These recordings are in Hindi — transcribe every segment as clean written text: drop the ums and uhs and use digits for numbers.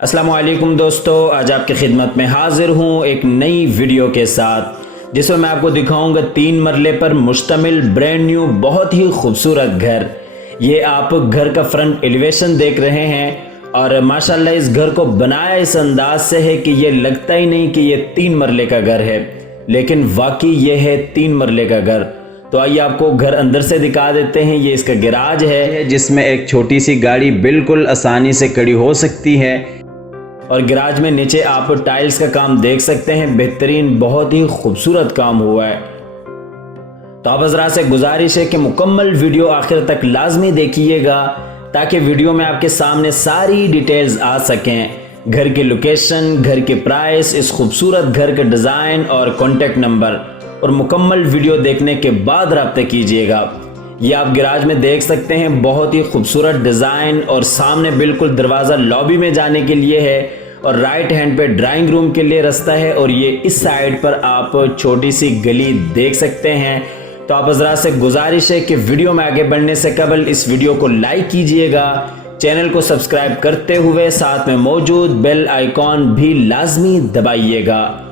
अस्सलाम वालेकुम दोस्तों, आज आपकी खिदमत में हाजिर हूँ एक नई वीडियो के साथ जिसमें मैं आपको दिखाऊंगा 3 मरले पर मुश्तमिल ब्रांड न्यू बहुत ही खूबसूरत घर। ये आप घर का फ्रंट एलिवेशन देख रहे हैं और माशाल्लाह इस घर को बनाया इस अंदाज से है कि ये लगता ही नहीं कि ये 3 मरले का घर है, लेकिन वाकई ये है 3 मरले का घर। तो आइए आपको घर अंदर से दिखा देते हैं। ये इसका गैराज है जिसमें एक छोटी सी गाड़ी बिल्कुल आसानी से खड़ी हो सकती है और गैराज में नीचे आप टाइल्स का काम देख सकते हैं, बेहतरीन बहुत ही खूबसूरत काम हुआ है। तो आप हज़रात से गुजारिश है कि मुकम्मल वीडियो आखिर तक लाजमी देखिएगा ताकि वीडियो में आपके सामने सारी डिटेल्स आ सकें। घर की लोकेशन, घर के प्राइस, इस खूबसूरत घर के डिज़ाइन और कॉन्टेक्ट नंबर, और मुकम्मल वीडियो देखने के बाद रब्ता कीजिएगा। ये आप गैराज में देख सकते हैं, बहुत ही खूबसूरत डिज़ाइन और सामने बिल्कुल दरवाज़ा लॉबी में जाने के लिए है और राइट हैंड पे ड्राइंग रूम के लिए रास्ता है और ये इस साइड पर आप छोटी सी गली देख सकते हैं। तो आप हज़रात से गुजारिश है कि वीडियो में आगे बढ़ने से कबल इस वीडियो को लाइक कीजिएगा, चैनल को सब्सक्राइब करते हुए साथ में मौजूद बेल आइकॉन भी लाजमी दबाइएगा।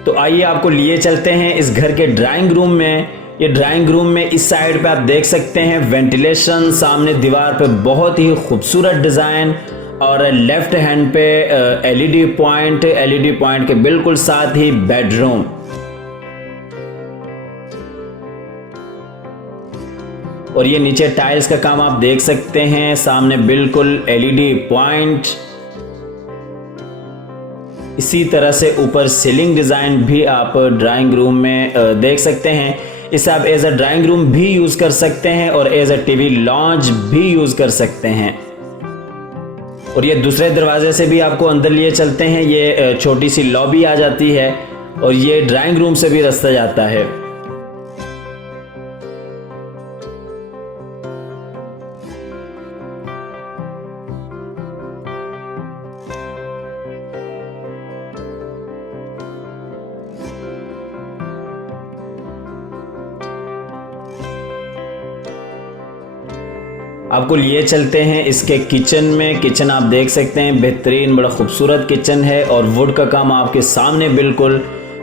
तो आइए आपको लिए चलते हैं इस घर के ड्राइंग रूम में। ये ड्राइंग रूम में इस साइड पे आप देख सकते हैं वेंटिलेशन, सामने दीवार पे बहुत ही खूबसूरत डिज़ाइन और लेफ्ट हैंड पे एलईडी पॉइंट के बिल्कुल साथ ही बेडरूम। और ये नीचे टाइल्स का काम आप देख सकते हैं, सामने बिल्कुल एलईडी पॉइंट। इसी तरह से ऊपर सीलिंग डिज़ाइन भी आप ड्राइंग रूम में देख सकते हैं। इसे आप एज अ ड्राइंग रूम भी यूज़ कर सकते हैं और एज अ टीवी लॉन्च भी यूज़ कर सकते हैं। और ये दूसरे दरवाजे से भी आपको अंदर लिए चलते हैं। ये छोटी सी लॉबी आ जाती है और ये ड्राइंग रूम से भी रास्ता जाता है। आपको लिए चलते हैं इसके किचन में। किचन आप देख सकते हैं, बेहतरीन बड़ा खूबसूरत किचन है और वुड का काम आपके सामने बिल्कुल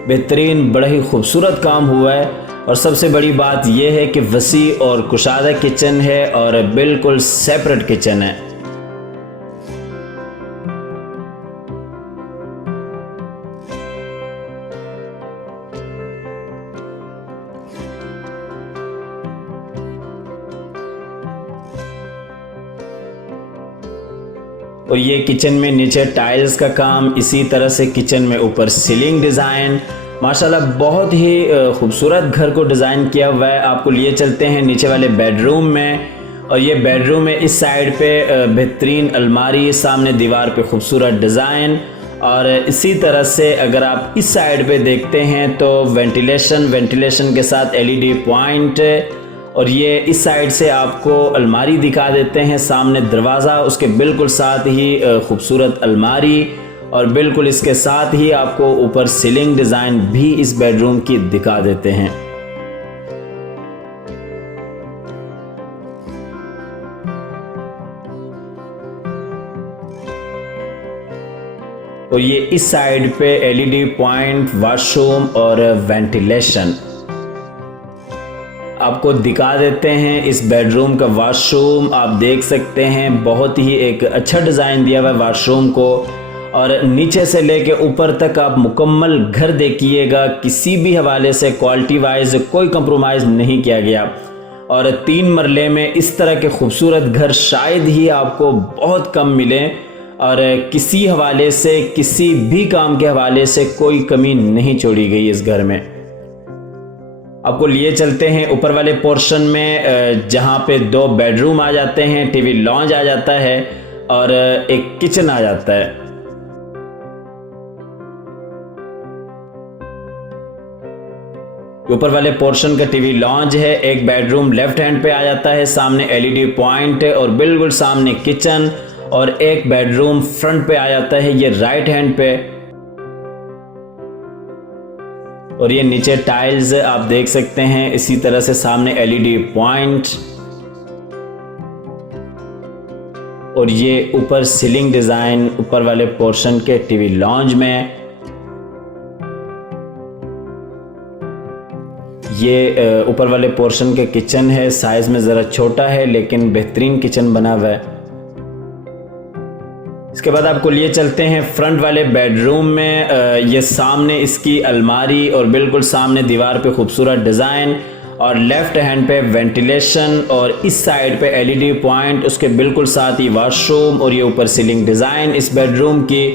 बेहतरीन बड़ा ही खूबसूरत काम हुआ है। और सबसे बड़ी बात यह है कि वसी और कुशादा किचन है और बिल्कुल सेपरेट किचन है। और ये किचन में नीचे टाइल्स का काम, इसी तरह से किचन में ऊपर सीलिंग डिज़ाइन, माशाल्लाह बहुत ही खूबसूरत घर को डिज़ाइन किया हुआ है। आपको लिए चलते हैं नीचे वाले बेडरूम में। और ये बेडरूम में इस साइड पे बेहतरीन अलमारी, सामने दीवार पे खूबसूरत डिज़ाइन। और इसी तरह से अगर आप इस साइड पे देखते हैं तो वेंटिलेशन के साथ एलईडी पॉइंट। और ये इस साइड से आपको अलमारी दिखा देते हैं, सामने दरवाज़ा, उसके बिल्कुल साथ ही खूबसूरत अलमारी और बिल्कुल इसके साथ ही आपको ऊपर सीलिंग डिज़ाइन भी इस बेडरूम की दिखा देते हैं। और ये इस साइड पे एलईडी पॉइंट, वॉशरूम और वेंटिलेशन आपको दिखा देते हैं। इस बेडरूम का वॉशरूम आप देख सकते हैं, बहुत ही एक अच्छा डिज़ाइन दिया हुआ है वॉशरूम को। और नीचे से लेके ऊपर तक आप मुकम्मल घर देखिएगा, किसी भी हवाले से क्वालिटी वाइज कोई कंप्रोमाइज़ नहीं किया गया। और 3 मरले में इस तरह के खूबसूरत घर शायद ही आपको बहुत कम मिले और किसी हवाले से, किसी भी काम के हवाले से कोई कमी नहीं छोड़ी गई इस घर में। आपको लिए चलते हैं ऊपर वाले पोर्शन में जहाँ पे 2 बेडरूम आ जाते हैं, टीवी लॉन्ज आ जाता है और एक किचन आ जाता है। ऊपर वाले पोर्शन का टीवी लॉन्ज है। एक बेडरूम लेफ्ट हैंड पे आ जाता है, सामने एलईडी पॉइंट है और बिल्कुल सामने किचन, और एक बेडरूम फ्रंट पे आ जाता है ये राइट हैंड पे। और ये नीचे टाइल्स आप देख सकते हैं, इसी तरह से सामने एलईडी पॉइंट, और ये ऊपर सीलिंग डिजाइन ऊपर वाले पोर्शन के टीवी लॉन्ज में। ये ऊपर वाले पोर्शन के किचन है, साइज में ज़रा छोटा है लेकिन बेहतरीन किचन बना हुआ है। इसके बाद आपको लिए चलते हैं फ्रंट वाले बेडरूम में। ये सामने इसकी अलमारी और बिल्कुल सामने दीवार पे खूबसूरत डिज़ाइन, और लेफ्ट हैंड पे वेंटिलेशन, और इस साइड पे एलईडी पॉइंट, उसके बिल्कुल साथ ही वॉशरूम, और ये ऊपर सीलिंग डिज़ाइन इस बेडरूम की।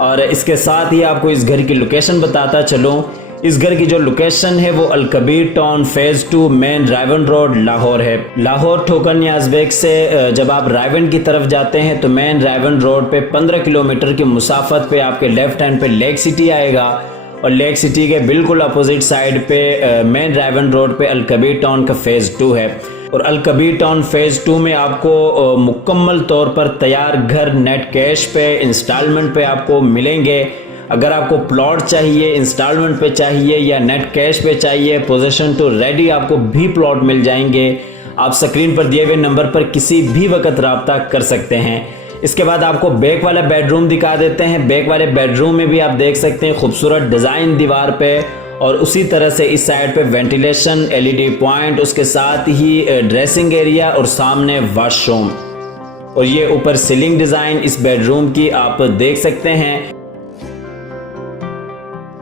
और इसके साथ ही आपको इस घर की लोकेशन बताता चलूँ। इस घर की जो लोकेशन है वो Al Kabir town phase 2 main रायवन road Lahore है। लाहौर ठोकर नियाज़बेग से जब आप रायवन की तरफ जाते हैं तो मेन रायवन रोड पे 15 किलोमीटर की मुसाफत पे आपके लेफ्ट हैंड पे लेक सिटी आएगा, और लेक सिटी के बिल्कुल अपोजिट साइड पे मेन रायवन रोड पे अलकबीर टाउन का फेज़ 2 है। और अलकबीर टाउन फेज़ 2 में आपको मुकम्मल तौर पर तैयार घर नेट कैश पे इंस्टॉलमेंट पे आपको मिलेंगे। अगर आपको प्लॉट चाहिए, इंस्टॉलमेंट पे चाहिए या नेट कैश पे चाहिए, पोजीशन टू रेडी आपको भी प्लॉट मिल जाएंगे। आप स्क्रीन पर दिए हुए नंबर पर किसी भी वक्त रब्ता कर सकते हैं। इसके बाद आपको बैक वाला बेडरूम दिखा देते हैं। बैक वाले बेडरूम में भी आप देख सकते हैं खूबसूरत डिज़ाइन दीवार पे, और उसी तरह से इस साइड पे वेंटिलेशन, एलईडी पॉइंट, उसके साथ ही ड्रेसिंग एरिया और सामने वॉशरूम, और ये ऊपर सीलिंग डिज़ाइन इस बेडरूम की आप देख सकते हैं।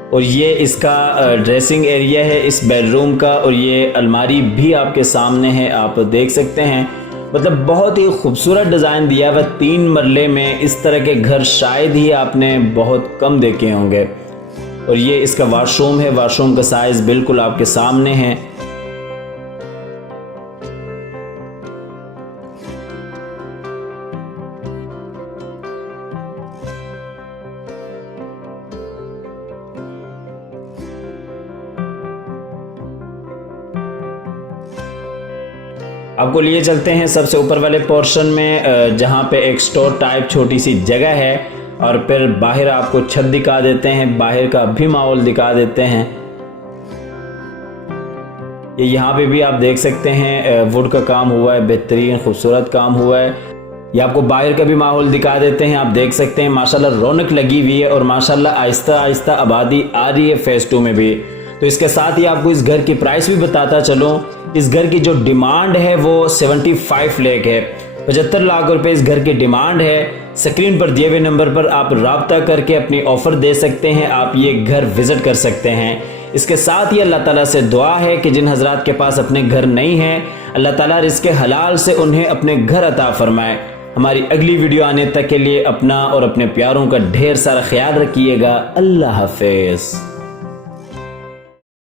और ये इसका ड्रेसिंग एरिया है इस बेडरूम का, और ये अलमारी भी आपके सामने है, आप देख सकते हैं। मतलब बहुत ही खूबसूरत डिज़ाइन दिया हुआ 3 मरले में। इस तरह के घर शायद ही आपने बहुत कम देखे होंगे। और ये इसका वॉशरूम है, वॉशरूम का साइज़ बिल्कुल आपके सामने है। आपको लिए चलते हैं सबसे ऊपर वाले पोर्शन में, जहाँ पे एक स्टोर टाइप छोटी सी जगह है, और फिर बाहर आपको छत दिखा देते हैं, बाहर का भी माहौल दिखा देते हैं। ये यहाँ पे भी आप देख सकते हैं वुड का काम हुआ है, बेहतरीन खूबसूरत काम हुआ है। ये आपको बाहर का भी माहौल दिखा देते हैं। आप देख सकते हैं माशाल्लाह रौनक लगी हुई है, और माशाल्लाह आहिस्ता आहिस्ता आबादी आ रही है फेज़ 2 में भी। तो इसके साथ ही आपको इस घर की प्राइस भी बताता चलूँ। इस घर की जो डिमांड है वो 75 लाख है, 75 लाख रुपए इस घर की डिमांड है। स्क्रीन पर दिए हुए नंबर पर आप राब्ता करके अपनी ऑफ़र दे सकते हैं, आप ये घर विज़िट कर सकते हैं। इसके साथ ही अल्लाह ताला से दुआ है कि जिन हजरात के पास अपने घर नहीं हैं, अल्लाह ताला रिज़्क़ हलाल से उन्हें अपने घर अता फरमाए। हमारी अगली वीडियो आने तक के लिए अपना और अपने प्यारों का ढेर सारा ख्याल रखिएगा। अल्लाह हाफ़िज़।